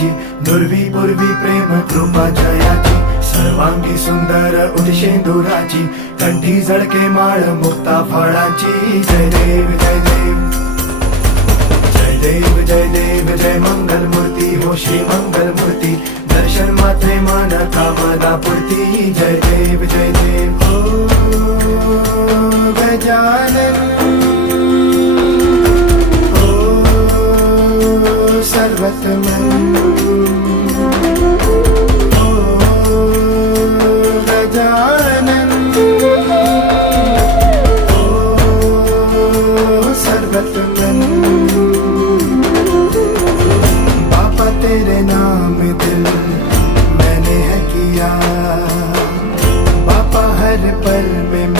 जयाची, दुर्वी पूर्वी प्रेम कृपा जयाची, सर्वांगी सुंदर उदिशेंदुराची, कंठी झळके माळ मुक्ता फळाची. जय देव जय देव जय देव जय देव जय मंगल मूर्ती हो श्री मंगल मूर्ती, दर्शन मात्रे मन कामना पूर्ती. जय देव जय देव हो गजानन हो सर्वतमन.